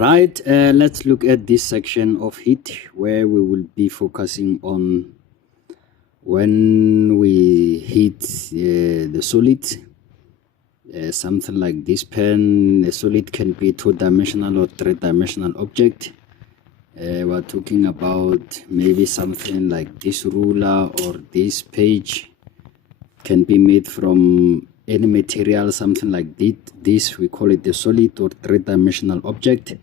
Right, let's look at this section of heat where we will be focusing on when we heat the solid, something like this pen. The solid can be two-dimensional or three-dimensional object. We're talking about maybe something like this ruler or this page can be made from any material, something like this. We call it the solid or three-dimensional object.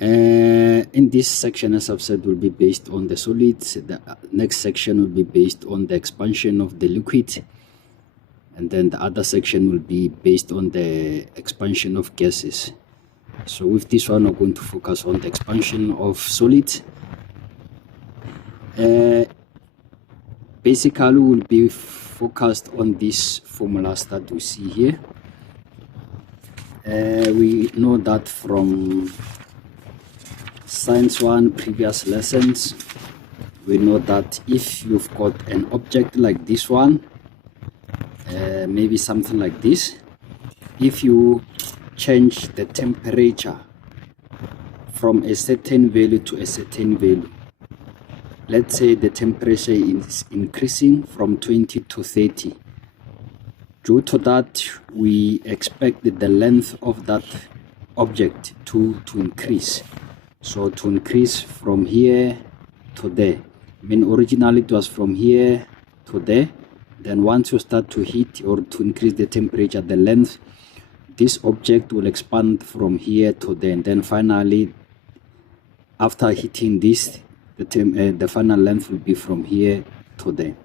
In this section, as I've said, will be based on the solids. The next section will be based on the expansion of the liquid, and then the other section will be based on the expansion of gases. So with this one, we're going to focus on the expansion of solids. Basically, we'll be focused on these formulas that we see here. We know that from Science 1 previous lessons, we know that if you've got an object like this one, maybe something like this, if you change the temperature from a certain value to a certain value, let's say the temperature is increasing from 20 to 30. Due to that, we expect the length of that object to increase. So to increase from here to there. I mean, originally it was from here to there. Then once you start to heat or to increase the temperature, the length, this object will expand from here to there. And then finally, after heating this, the final length will be from here to there.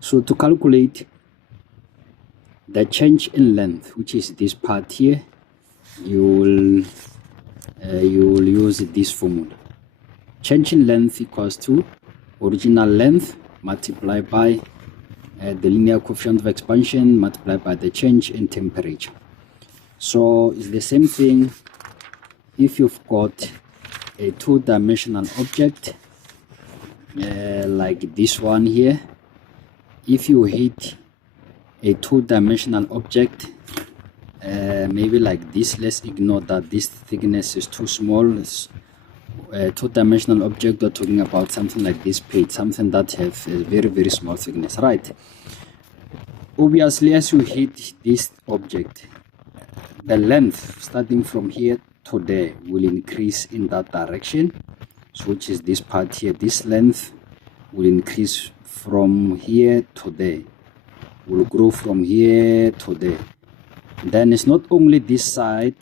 So to calculate the change in length, which is this part here, you will use this formula. Change in length equals to original length multiplied by the linear coefficient of expansion multiplied by the change in temperature. So it's the same thing if you've got a two-dimensional object like this one here. If you heat a two-dimensional object, maybe like this, let's ignore that this thickness is too small. Two-dimensional object, we're talking about something like this plate, something that has a very small thickness, right? Obviously, as you heat this object, the length starting from here to there will increase in that direction, so which is this part here. This length will increase from here to there, will grow from here to there. Then it's not only this side,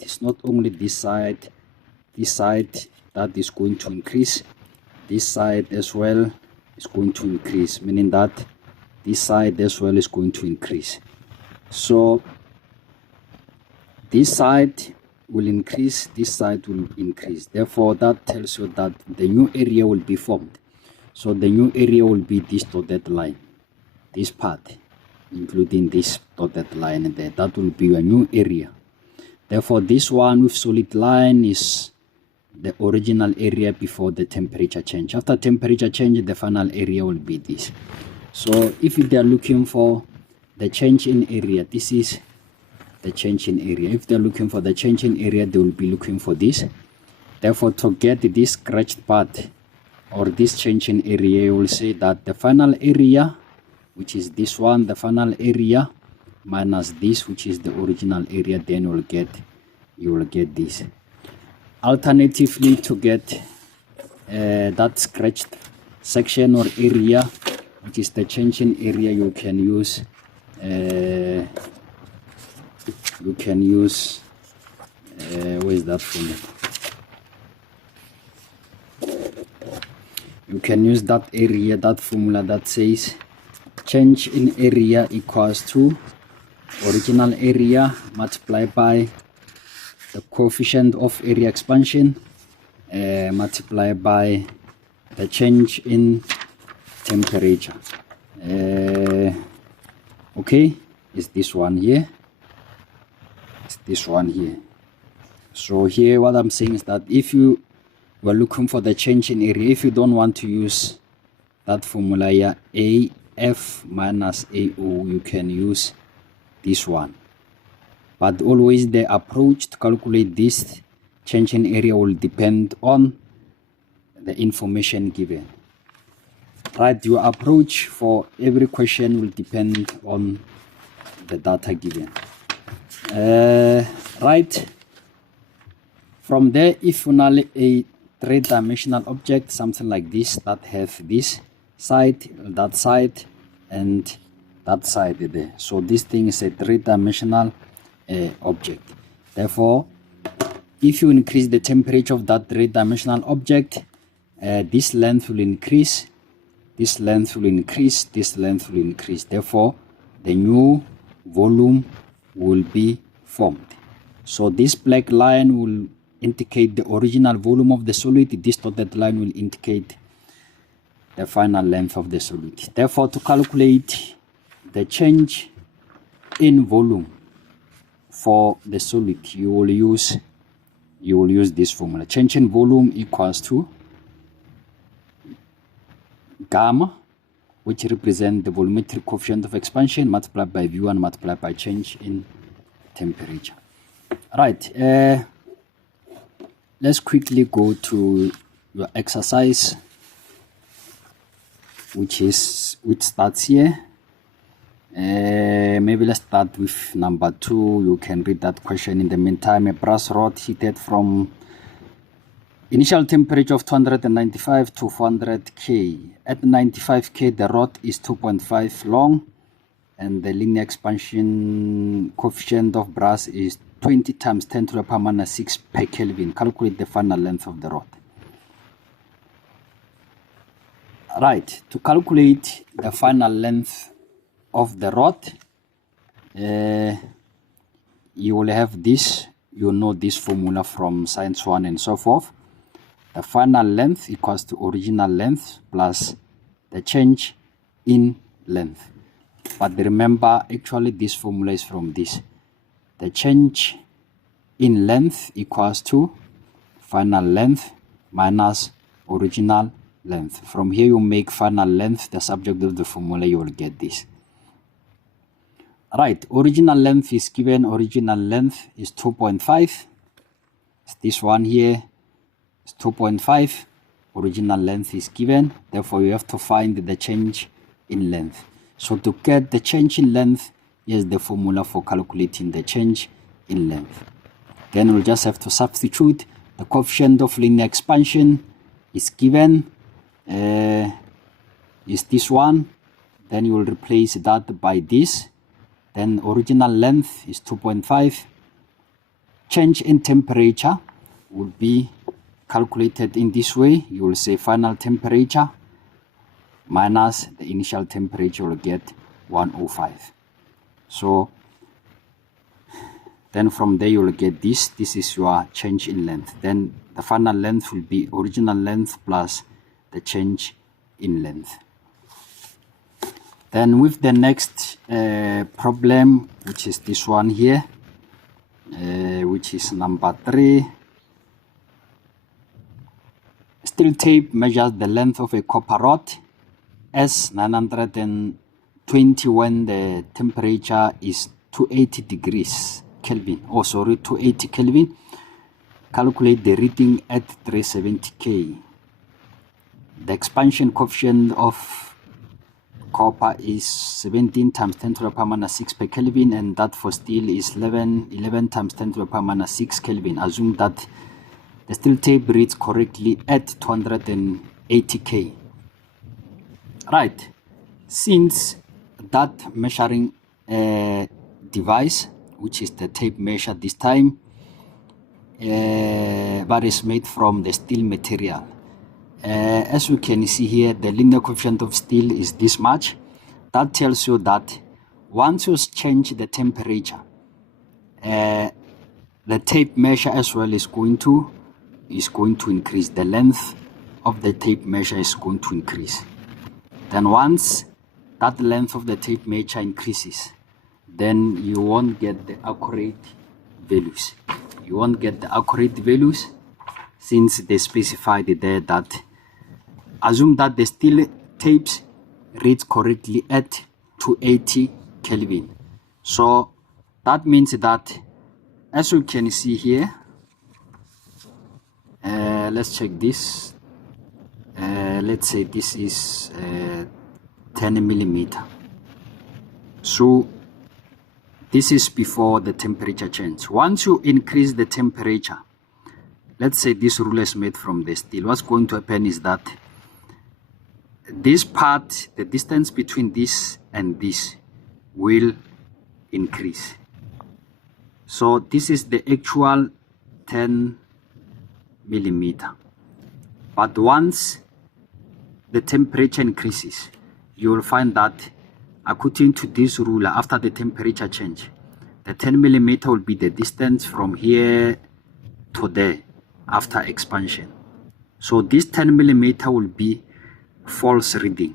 this side that is going to increase, this side as well is going to increase, meaning that this side as well is going to increase. So this side will increase, this side will increase. Therefore, that tells you that the new area will be formed. So the new area will be this dotted line, this part, including this dotted line there. That will be a new area. Therefore, this one with solid line is the original area before the temperature change. After temperature change, the final area will be this. So if they are looking for the change in area, this is the change in area. If they're looking for the change in area, they will be looking for this. Therefore, to get this scratched part or this change in area, you will say that the final area, which is this one, the final area minus this, which is the original area, then you will get this. Alternatively, to get that scratched section or area, which is the change in area, you can use where is that formula? You can use that area, that formula that says change in area equals to original area multiplied by the coefficient of area expansion multiplied by the change in temperature. Okay, is this one here, it's this one here. So here what I'm saying is that if you were looking for the change in area, if you don't want to use that formula here, AF minus AO, you can use this one. But always the approach to calculate this change in area will depend on the information given. Right, your approach for every question will depend on the data given. Right, from there, if finally a three-dimensional object, something like this, that have this side, that side, and that side there. So this thing is a three-dimensional object. Therefore, if you increase the temperature of that three-dimensional object, this length will increase, this length will increase, this length will increase. Therefore, the new volume will be formed. So this black line will indicate the original volume of the solid. This dotted line will indicate the final length of the solid. Therefore, to calculate the change in volume for the solid, you will use this formula. Change in volume equals to gamma, which represents the volumetric coefficient of expansion, multiplied by V1 multiplied by change in temperature. Right, let's quickly go to your exercise, which starts here. Maybe let's start with number 2. You can read that question. In the meantime, a brass rod heated from initial temperature of 295 to 400 K. At 95 K, the rod is 2.5 long, and the linear expansion coefficient of brass is 20 times 10 to the power minus 6 per Kelvin. Calculate the final length of the rod. Right, to calculate the final length of the rod, you will have this, you know this formula from science 1 and so forth. The final length equals to original length plus the change in length. But remember, actually this formula is from this. The change in length equals to final length minus original length. From here you make final length the subject of the formula, you will get this. Right, original length is given. Original length is 2.5. This one here is 2.5. Original length is given. Therefore, you have to find the change in length. So to get the change in length, here's the formula for calculating the change in length. Then we'll just have to substitute. The coefficient of linear expansion is given, is this one. Then you will replace that by this. Then original length is 2.5. Change in temperature will be calculated in this way. You will say final temperature minus the initial temperature, will get 105. So then from there you will get this. This is your change in length. Then the final length will be original length plus the change in length. Then with the next problem, which is this one here, which is number 3. Steel tape measures the length of a copper rod as 920 when the temperature is 280 degrees Kelvin. 280 Kelvin. Calculate the reading at 370 K. The expansion coefficient of copper is 17 times 10 to the power minus 6 per Kelvin, and that for steel is 11 times 10 to the power minus 6 Kelvin. Assume that the steel tape reads correctly at 280 K. Right, since that measuring device, which is the tape measure this time, that is made from the steel material. As you can see here, the linear coefficient of steel is this much. That tells you that once you change the temperature, the tape measure as well is going to increase. The length of the tape measure is going to increase. Then once that length of the tape measure increases, then you won't get the accurate values. You won't get the accurate values since they specified there that assume that the steel tapes reads correctly at 280 Kelvin. So that means that, as you can see here, Let's check this. Let's say this is 10 millimeter. So this is before the temperature change. Once you increase the temperature, let's say this ruler is made from the steel, what's going to happen is that this part, the distance between this and this, will increase. So this is the actual 10 millimeter. But once the temperature increases, you will find that according to this ruler, after the temperature change, the 10 millimeter will be the distance from here to there after expansion. So this 10 millimeter will be false reading.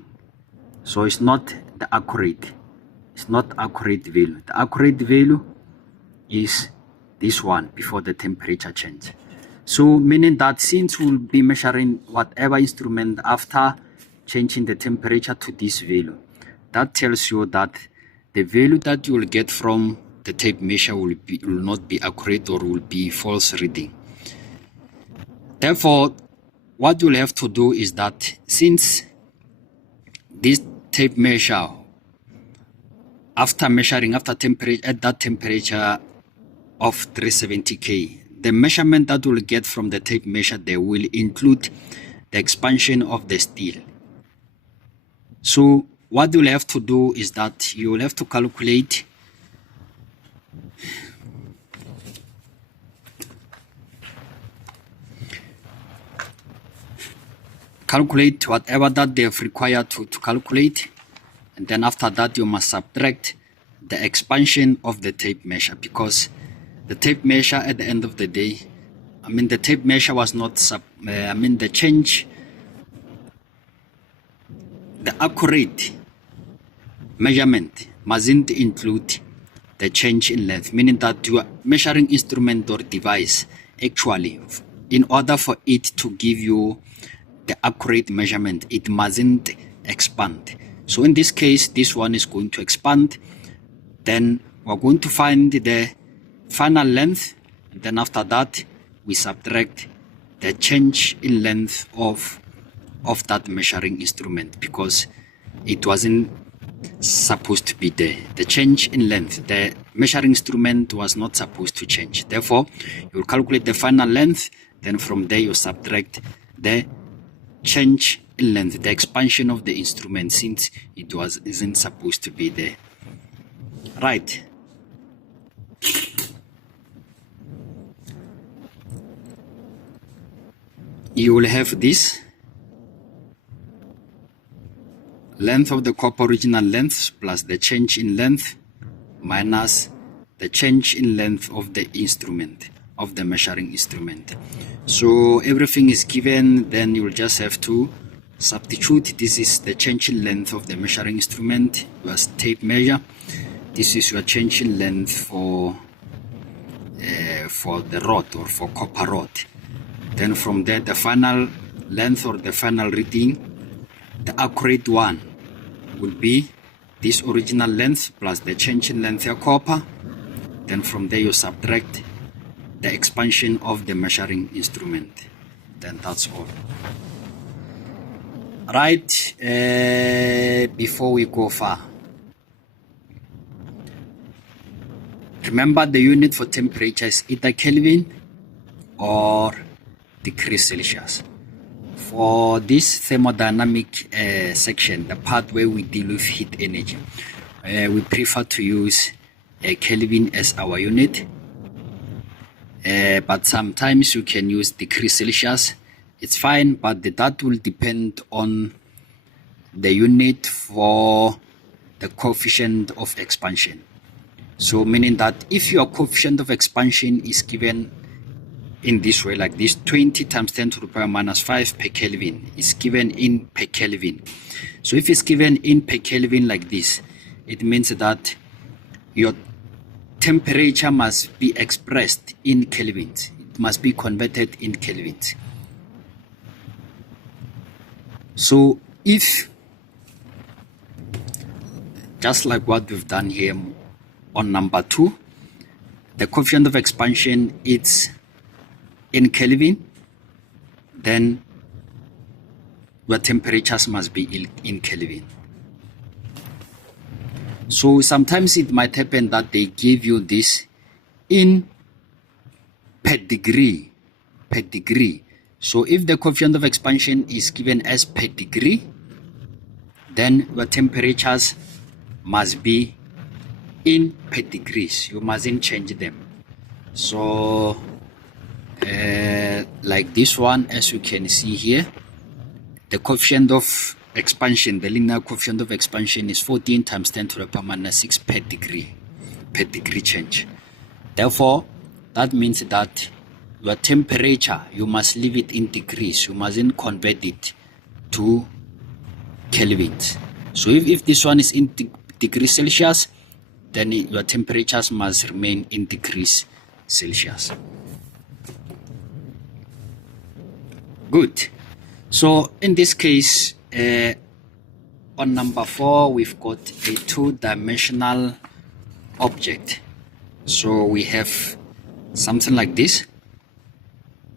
So it's not the accurate. It's not accurate value. The accurate value is this one before the temperature change. So meaning that since we'll be measuring whatever instrument after changing the temperature to this value, that tells you that the value that you will get from the tape measure will not be accurate or will be false reading. Therefore, what you'll have to do is that since this tape measure, after measuring at that temperature of 370 K, the measurement that we'll get from the tape measure there will include the expansion of the steel. So what you'll have to do is that you will have to calculate whatever that they have required to calculate, and then after that you must subtract the expansion of the tape measure, because the tape measure at the end of the day, the tape measure was not the change, the accurate measurement mustn't include the change in length, meaning that your measuring instrument or device actually, in order for it to give you the accurate measurement, it mustn't expand. So in this case, this one is going to expand. Then we're going to find the final length, and then after that we subtract the change in length of that measuring instrument, because it wasn't supposed to be there. The change in length, the measuring instrument was not supposed to change. Therefore, you will calculate the final length, then from there you subtract the change in length, the expansion of the instrument, since it isn't supposed to be there. Right. You will have this length of the copper original length plus the change in length minus the change in length of the instrument, of the measuring instrument. So everything is given, then you will just have to substitute. This is the change in length of the measuring instrument, your tape measure. This is your change in length for the rod or for copper rod. Then from there, the final length or the final reading, the accurate one will be this original length plus the change in length of copper. Then from there you subtract the expansion of the measuring instrument. Then that's all. Right, before we go far, remember the unit for temperature is either Kelvin or degrees Celsius. For this thermodynamic section, the part where we deal with heat energy, we prefer to use Kelvin as our unit. But sometimes you can use degrees Celsius. It's fine, but that will depend on the unit for the coefficient of expansion. So meaning that if your coefficient of expansion is given in this way, like this, 20 times 10 to the power minus 5 per Kelvin is given in per Kelvin. So if it's given in per Kelvin like this, it means that your temperature must be expressed in kelvins. It must be converted in kelvins. So if, just like what we've done here on number 2, the coefficient of expansion is in Kelvin, then your temperatures must be in Kelvin. So sometimes it might happen that they give you this in per degree. So if the coefficient of expansion is given as per degree, then your temperatures must be in per degrees. You mustn't change them. So like this one, as you can see here, the coefficient of expansion, the linear coefficient of expansion is 14 times 10 to the power minus 6 per degree change. Therefore, that means that your temperature, you must leave it in degrees. You mustn't convert it to kelvins. So if this one is in degrees Celsius, then your temperatures must remain in degrees Celsius. Good. So in this case, on number 4, we've got a 2-dimensional object. So we have something like this.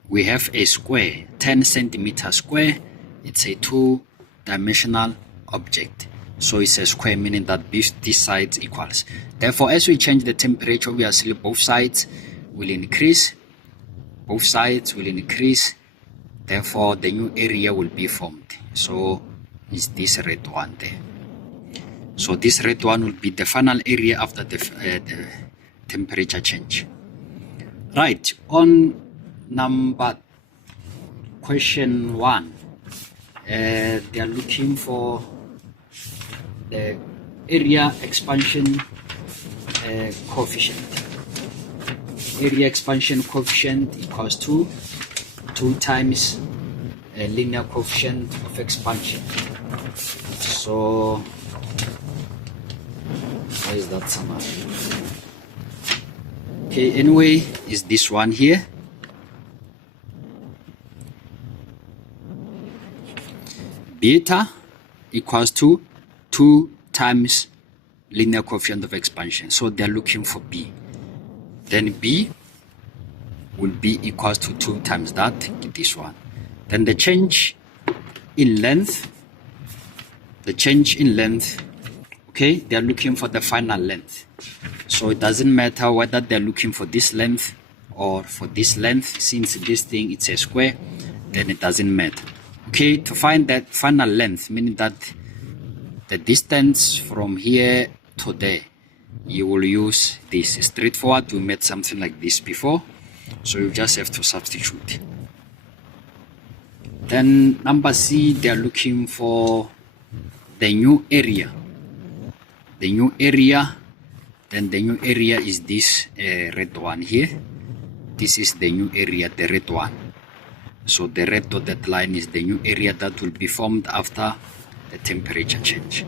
We have a square, 10 centimeters square. It's a 2-dimensional object. So it's a square, meaning that these sides equals. Therefore, as we change the temperature, obviously both sides will increase. Both sides will increase. Therefore, the new area will be formed. So it's this red one there. So this red one will be the final area after the temperature change. Right, on question 1, they are looking for the area expansion coefficient. Area expansion coefficient equals to 2 times a linear coefficient of expansion. So where is that summary? Okay, anyway, is this one here. Beta equals to 2 times linear coefficient of expansion. So they're looking for B. Then B will be equals to 2 times that, this one. Then the change in length, okay, they're looking for the final length. So it doesn't matter whether they're looking for this length or for this length. Since this thing it's a square, then it doesn't matter. Okay, to find that final length, meaning that the distance from here to there, you will use this. Straightforward, we made something like this before, so you just have to substitute. Then number C, they are looking for the new area. The new area, then the new area is this red one here. This is the new area, the red one. So the red dotted line is the new area that will be formed after the temperature change.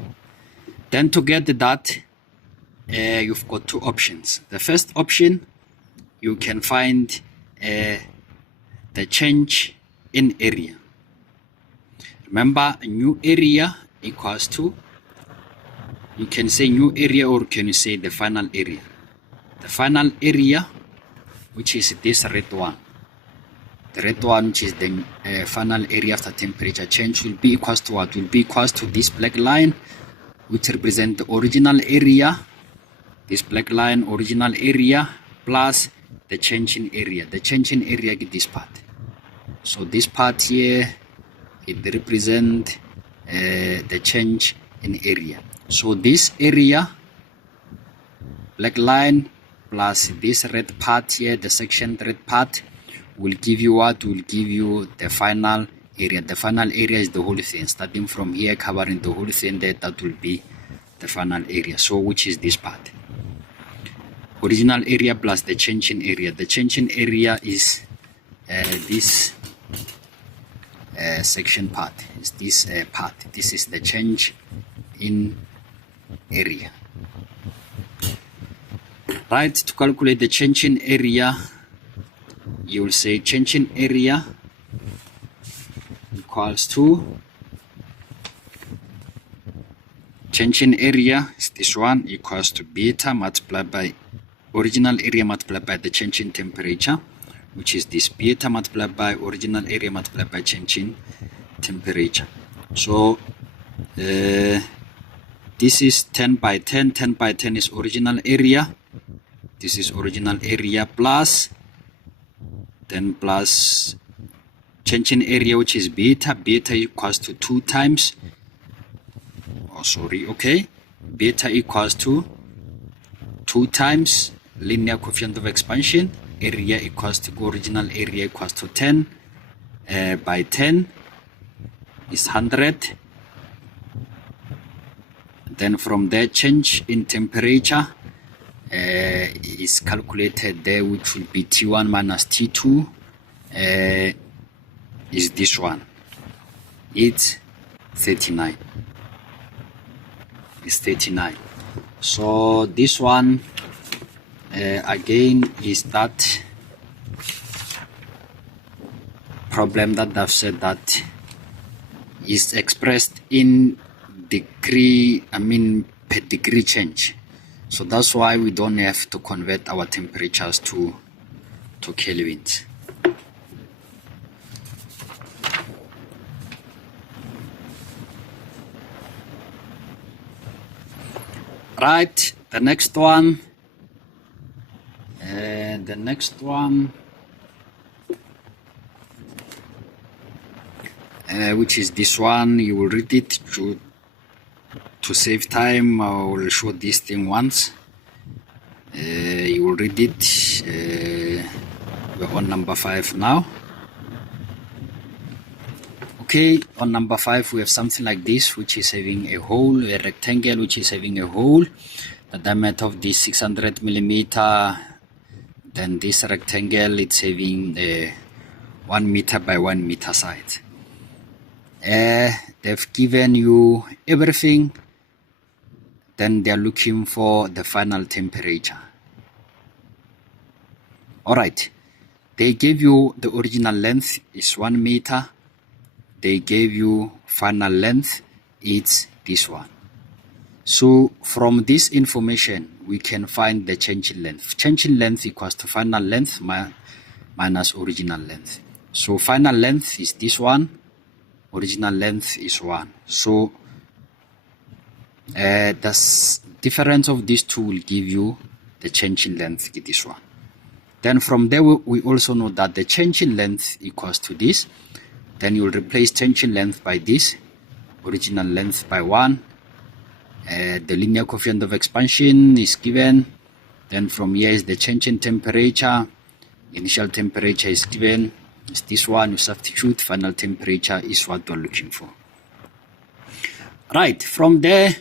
Then to get that, you've got 2 options. The first option, you can find the change in area. Remember, new area equals to, you can say new area or can you say the final area. The final area, which is this red one. The red one, which is the final area after temperature change, will be equals to what? Will be equals to this black line, which represents the original area. This black line, original area, plus the change in area. The change in area is this part. So this part here, it represents the change in area. So this area, black line, plus this red part here, the section red part, will give you what? Will give you the final area. The final area is the whole thing. Starting from here, covering the whole thing there, that will be the final area. So which is this part? Original area plus the change in area. The change in area is this section part. Is this part. This is the change in area. Right, to calculate the change in area, you will say change in area equals to, change in area is this one, equals to beta multiplied by original area multiplied by the change in temperature, which is this beta multiplied by original area multiplied by change in temperature. So this is 10 by 10. 10 by 10 is original area. This is original area plus change in area, which is beta. Beta equals to 2 times, beta equals to 2 times linear coefficient of expansion. Area equals to original area equals to 10 by 10 is 100. Then from there, change in temperature is calculated there, which will be T1 minus T2 is this one. It's 39. It's 39. So this one again is that problem that I've said that is expressed in degree, per degree change. So that's why we don't have to convert our temperatures to Kelvins. Right, the next one, which is this one. You will read it to save time. I will show this thing once. You will read it. We're on number 5 now. Okay, on number 5 we have something like this, which is having a hole, a rectangle which is having a hole. The diameter of this 600 millimeter. Then this rectangle, it's having a 1 meter by 1 meter side. They've given you everything. Then they're looking for the final temperature. Alright, they gave you the original length is 1 meter. They gave you final length, it's this one. So from this information, we can find the change in length. Change in length equals to final length minus original length. So final length is this one, original length is 1. So the difference of these two will give you the change in length, this one. Then from there, we also know that the change in length equals to this. Then you will replace change in length by this, original length by 1. The linear coefficient of expansion is given. Then from here is the change in temperature. Initial temperature is given. It's this one. You substitute. Final temperature is what we're looking for. Right. From there,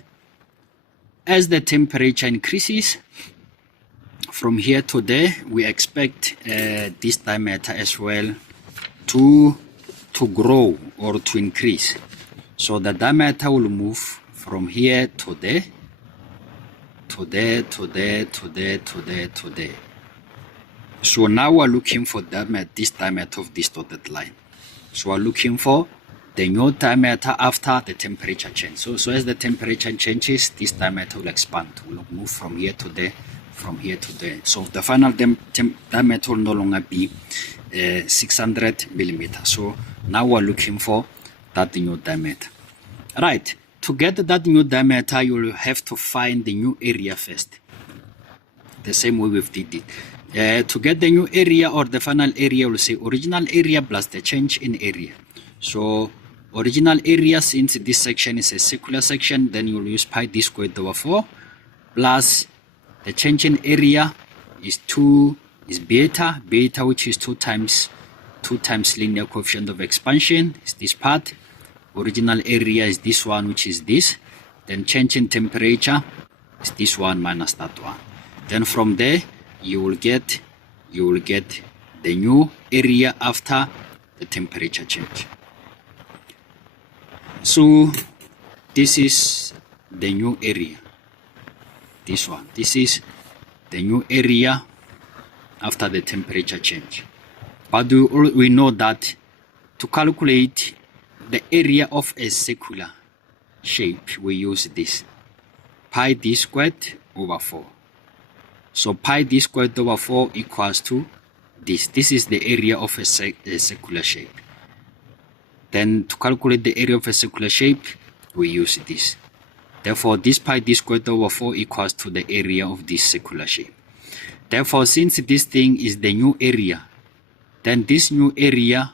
as the temperature increases, from here to there, we expect this diameter as well to grow or to increase. So the diameter will move from here to there, to there, to there, to there, to there, to there. So now we're looking for this diameter of this dotted line. So we're looking for the new diameter after the temperature change. So as the temperature changes, this diameter will expand, will move from here to there, from here to there. So the final diameter will no longer be 600 millimeters. So now we're looking for that new diameter. Right, to get that new diameter, you will have to find the new area first. The same way we've did it. To get the new area or the final area, we'll say original area plus the change in area. So original area, since this section is a circular section, then you'll use pi d squared over 4 plus the change in area is beta, which is 2 times linear coefficient of expansion is this part. Original area is this one, which is this. Then change in temperature is this one minus that one. Then from there you will get the new area after the temperature change. So this is the new area. This one. This is the new area after the temperature change. But we know that to calculate the area of a circular shape, we use this pi d squared over 4. So pi d squared over 4 equals to This is the area of a circular shape. Then to calculate the area of a circular shape, we use this. Therefore, this pi d squared over 4 equals to the area of this circular shape. Therefore, since this thing is the new area, then this new area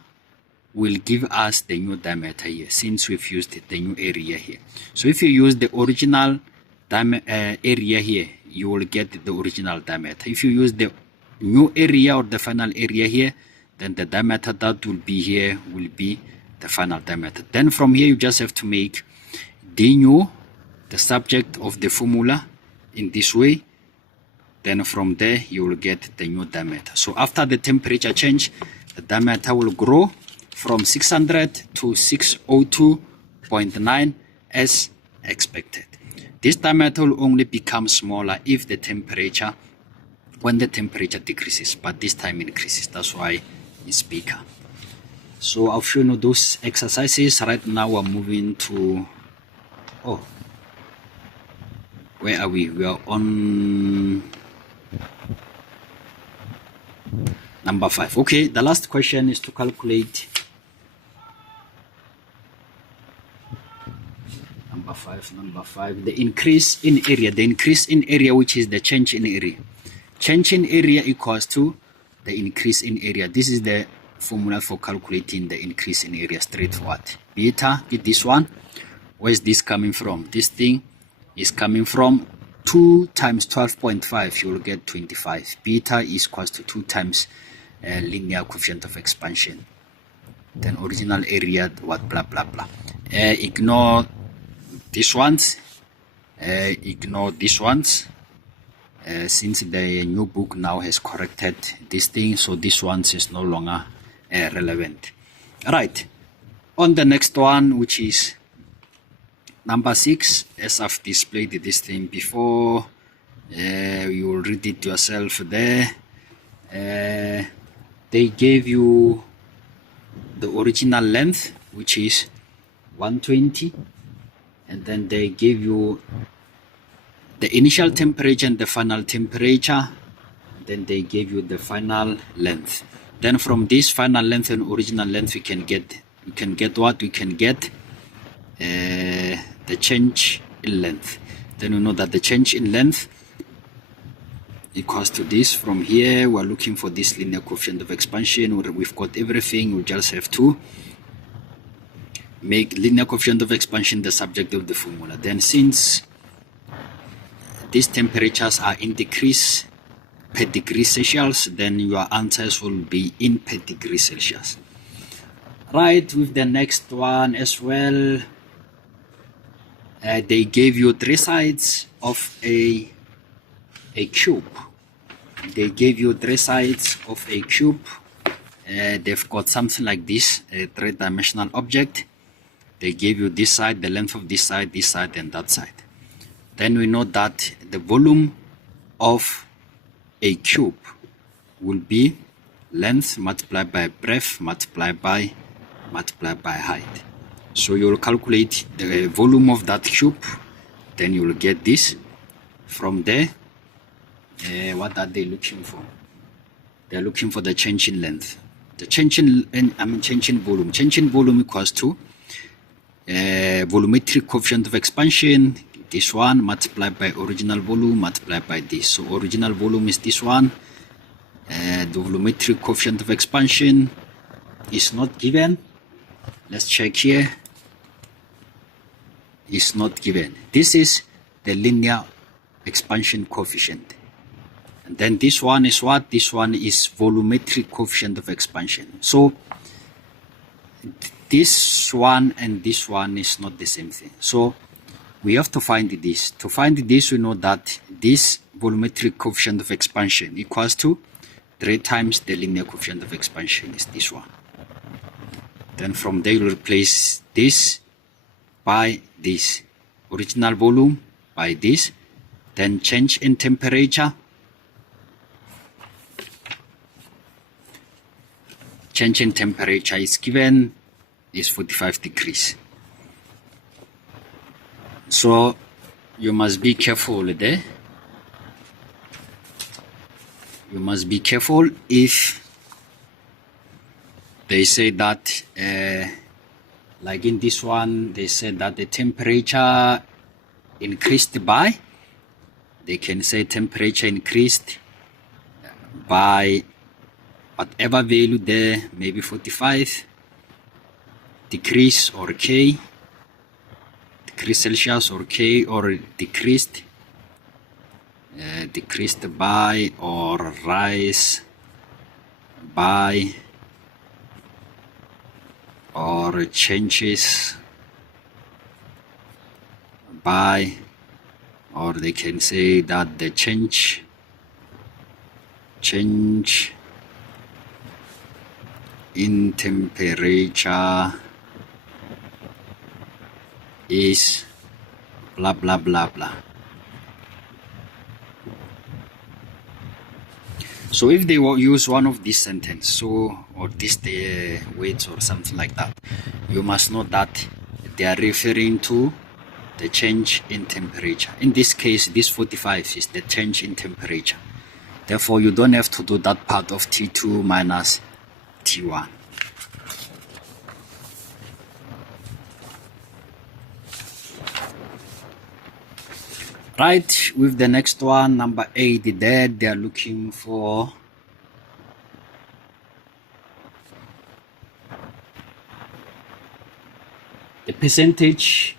will give us the new diameter here, since we've used the new area here. So if you use the original area here, you will get the original diameter. If you use the new area or the final area here, then the diameter that will be here will be the final diameter. Then from here, you just have to make d nu the subject of the formula in this way. Then from there, you will get the new diameter. So after the temperature change, the diameter will grow from 600 to 602.9 as expected. This diameter will only become smaller if the temperature, when the temperature decreases, but this time increases. That's why it's bigger. So I've shown you those exercises. Right now we're moving to, where are we? We are on number 5. Okay, the last question is to calculate number five, the increase in area. The increase in area, which is the change in area. Change in area equals to the increase in area. This is the formula for calculating the increase in area, straightforward. Beta, get this one. Where is this coming from? This thing is coming from 2 times 12.5. You will get 25. Beta is equals to 2 times linear coefficient of expansion. Then original area, what, blah, blah, blah. Ignore these ones. Ignore these ones. Since the new book now has corrected this thing, so this one is no longer relevant. Right, on the next one, which is number 6, as I've displayed this thing before, you will read it yourself there. They gave you the original length, which is 120, and then they gave you the initial temperature and the final temperature. Then they gave you the final length. Then from this final length and original length, we can get what? We can get the change in length. Then we know that the change in length equals to this. From here, we're looking for this linear coefficient of expansion. We've got everything. We just have to make linear coefficient of expansion the subject of the formula. Then since these temperatures are in decrease per degree Celsius, then your answers will be in per degree Celsius. Right, with the next one as well, they gave you 3 sides of a cube. They gave you 3 sides of a cube. They've got something like this, a 3-dimensional object. They gave you this side, the length of this side, and that side. Then we know that the volume of a cube will be length multiplied by breadth multiplied by height. So you will calculate the volume of that cube, then you will get this. From there, what are they looking for? They are looking for the change in length. The change in volume. Change in volume equals to volumetric coefficient of expansion, this one, multiplied by original volume multiplied by this. So original volume is this one. The volumetric coefficient of expansion is not given. Let's check here. It's not given. This is the linear expansion coefficient. And then this one is what? This one is volumetric coefficient of expansion. So this one and this one is not the same thing. So we have to find this. To find this, we know that this volumetric coefficient of expansion equals to 3 times the linear coefficient of expansion is this one. Then from there, you replace this by this. Original volume by this. Then change in temperature. Change in temperature is given is 45 degrees. So you must be careful there. You must be careful if they say that like in this one, they said that the temperature increased by, they can say temperature increased by whatever value there, maybe 45 degrees or K, degrees Celsius or K, or decreased by or rise by or changes by, or they can say that the change in temperature is blah blah blah blah. So if they will use one of these sentence, so or this words or something like that, you must know that they are referring to the change in temperature. In this case, this 45 is the change in temperature. Therefore, you don't have to do that part of T2 minus T1. Right, with the next one, number 8, there they are looking for the percentage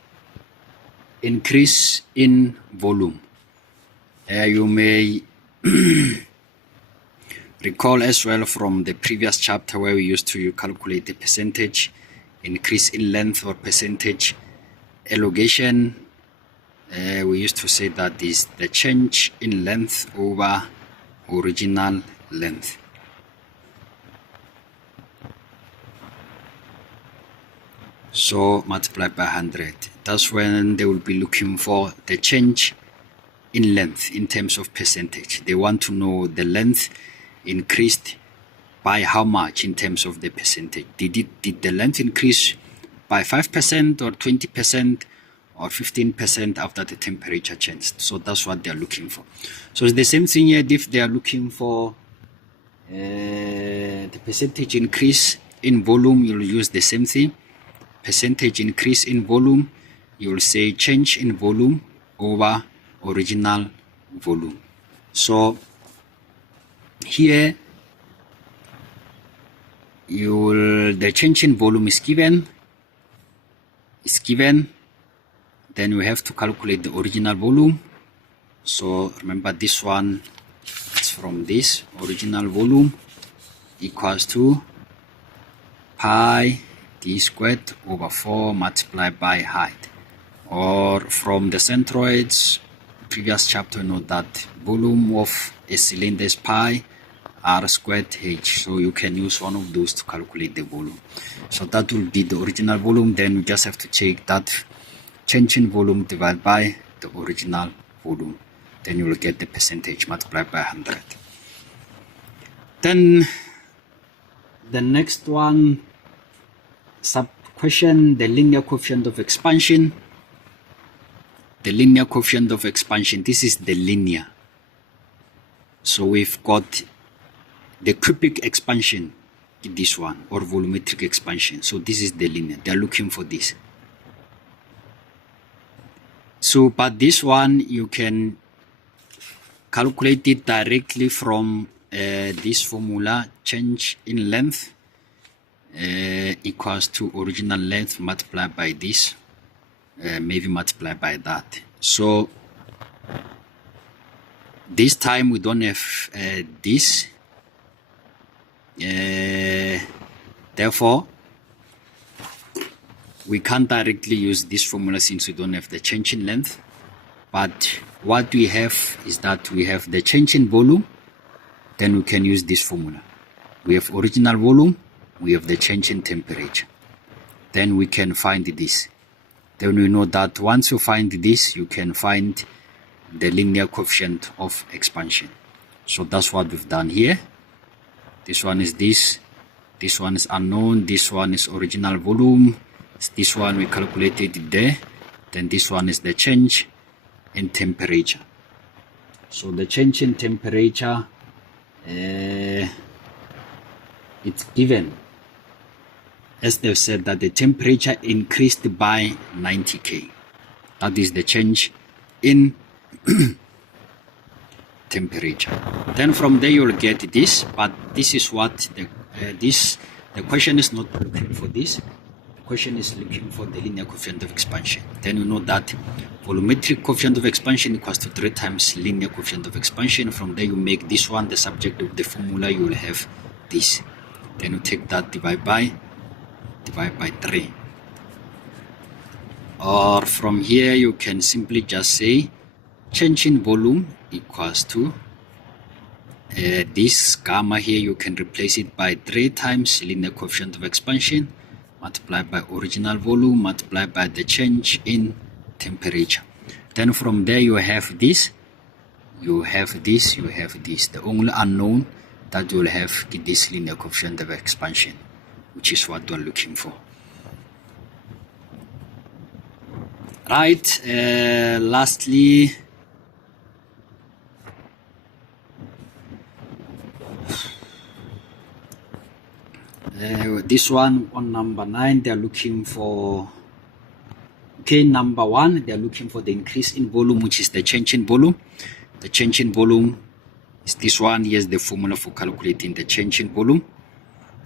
increase in volume. You may recall as well from the previous chapter where we used to calculate the percentage increase in length or percentage elongation. We used to say that is the change in length over original length. So multiplied by 100. That's when they will be looking for the change in length in terms of percentage. They want to know the length increased by how much in terms of the percentage. Did the length increase by 5% or 20%? Or 15% after the temperature changed. So that's what they're looking for. So it's the same thing here. If they are looking for the percentage increase in volume, you'll use the same thing. Percentage increase in volume, you'll say change in volume over original volume. So here the change in volume is given. Then we have to calculate the original volume. So remember this one is from this original volume equals to pi d squared over 4 multiplied by height. Or from the centroids, previous chapter, note that volume of a cylinder is pi r squared h. So you can use one of those to calculate the volume. So that will be the original volume. Then we just have to take that change in volume divided by the original volume. Then you will get the percentage multiplied by 100. Then the next one, sub question, the linear coefficient of expansion. The linear coefficient of expansion, this is the linear. So we've got the cubic expansion, this one, or volumetric expansion. So this is the linear. They're looking for this. So, but this one, you can calculate it directly from this formula, change in length equals to original length multiplied by this, maybe multiplied by that. So, this time we don't have this. Therefore, we can't directly use this formula since we don't have the change in length. But what we have is that we have the change in volume, then we can use this formula. We have original volume, we have the change in temperature. Then we can find this. Then we know that once you find this, you can find the linear coefficient of expansion. So that's what we've done here. This one is this one is unknown, this one is original volume. This one we calculated it there. Then this one is the change in temperature. So the change in temperature, it's given as they've said that the temperature increased by 90 K. That is the change in temperature. Then from there you'll get this, but this is what the question is not looking for this. The question is looking for the linear coefficient of expansion. Then you know that volumetric coefficient of expansion equals to 3 times linear coefficient of expansion. From there you make this one the subject of the formula. You will have this. Then you take that, divide by 3. Or from here you can simply just say change in volume equals to this gamma here. You can replace it by 3 times linear coefficient of expansion multiplied by original volume multiplied by the change in temperature. Then from there you have this, you have this, you have this. The only unknown that you will have is this linear coefficient of expansion, which is what we're looking for. Right, lastly, this one on number 9, they're looking for, okay, number 1, they're looking for the increase in volume, which is the change in volume. The change in volume is this one. Here's the formula for calculating the change in volume.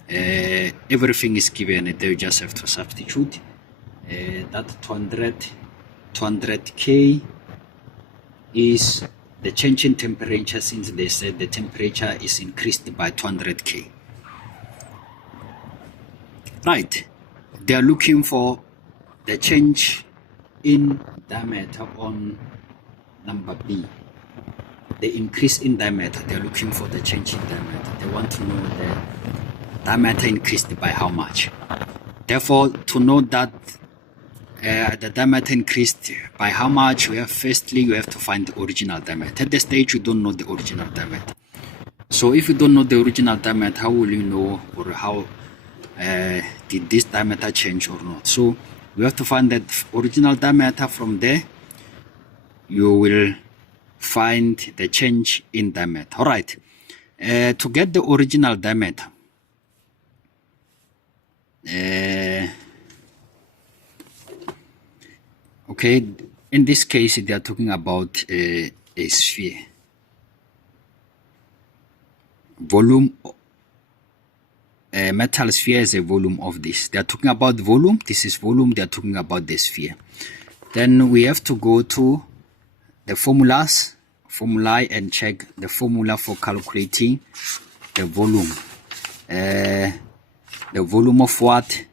Everything is given, they just have to substitute. That 200K is the change in temperature, since they said the temperature is increased by 200K. Right, they are looking for the change in diameter on number B. The increase in diameter, they are looking for the change in diameter. They want to know the diameter increased by how much. Therefore, to know that the diameter increased by how much, we have firstly you have to find the original diameter. At this stage you don't know the original diameter. So if you don't know the original diameter, how will you know, or how did this diameter change or not? So you have to find that original diameter. From there you will find the change in diameter. All right, to get the original diameter, okay, in this case they are talking about a sphere. Volume, metal sphere is a volume of this. They are talking about volume. This is volume. They are talking about the sphere. Then we have to go to the formulae and check the formula for calculating the volume. The volume of what?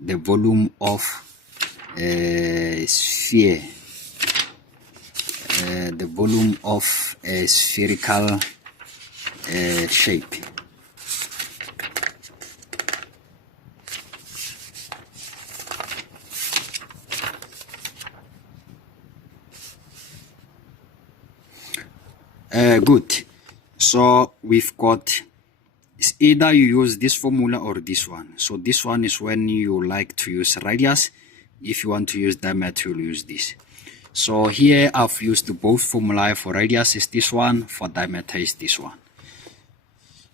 The volume of sphere. The volume of a spherical shape. Good. So we've got, it's either you use this formula or this one. So this one is when you like to use radius. If you want to use diameter, you'll use this. So here I've used both formulae. For radius is this one, for diameter is this one.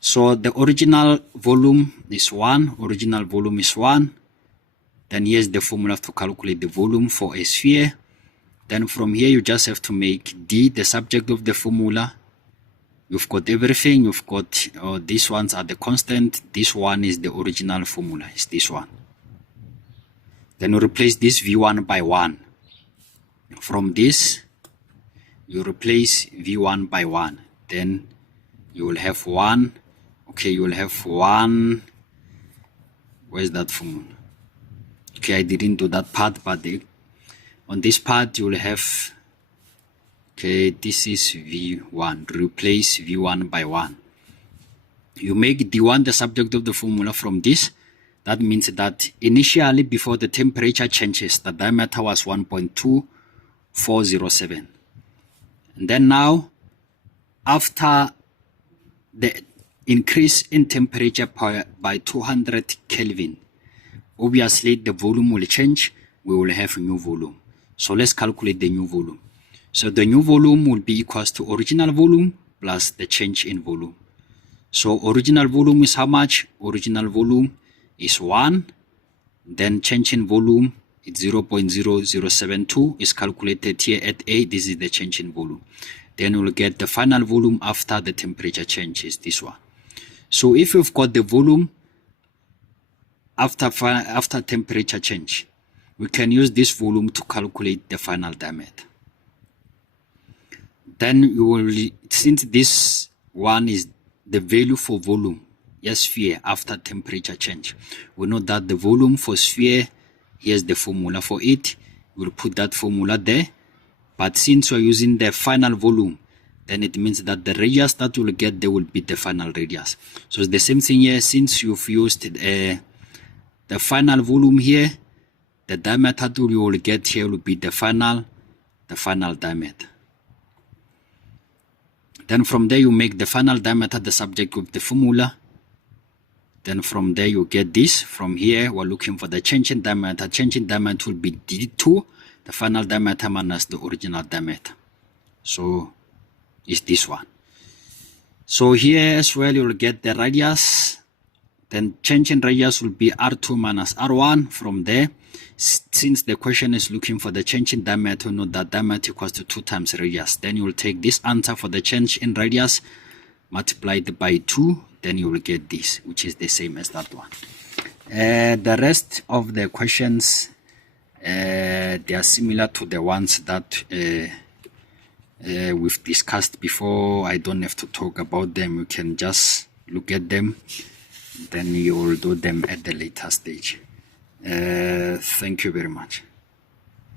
So the original volume is 1. Original volume is 1. Then here's the formula to calculate the volume for a sphere. Then from here you just have to make D the subject of the formula. You've got everything. You've got these ones are the constant. This one is the original formula. It's this one. Then you replace this V1 by 1. From this you replace V1 by 1. Then you will have 1. Okay, you will have 1. Where's that formula? Okay, I didn't do that part, but on this part you will have, okay, this is V1. Replace V1 by 1. You make D1 the subject of the formula from this. That means that initially, before the temperature changes, the diameter was 1.2407. And then now, after the increase in temperature by 200 Kelvin, obviously the volume will change. We will have a new volume. So let's calculate the new volume. So the new volume will be equals to original volume plus the change in volume. So original volume is how much? Original volume is 1 Then change in volume, it's 0.0072 is calculated here at A. This is the change in volume. Then we'll get the final volume after the temperature change is this one. So if you've got the volume after temperature change, we can use this volume to calculate the final diameter. Then you will, since this one is the value for volume, sphere after temperature change, we know that the volume for sphere, here's the formula for it. We'll put that formula there. But since we're using the final volume, then it means that the radius that we'll get there will be the final radius. So it's the same thing here. Since you've used the final volume here, the diameter that you will get here will be the final diameter. Then from there you make the final diameter the subject of the formula. Then from there you get this. From here we're looking for the change in diameter. Change in diameter will be D2, the final diameter minus the original diameter. So it's this one. So here as well you'll get the radius. Then change in radius will be R2 minus R1. From there, since the question is looking for the change in diameter, note that diameter equals to 2 times radius. Then you will take this answer for the change in radius multiplied by 2. Then you will get this, which is the same as that one. The rest of the questions, they are similar to the ones that we've discussed before. I don't have to talk about them. You can just look at them. Then you will do them at the later stage. Thank you very much.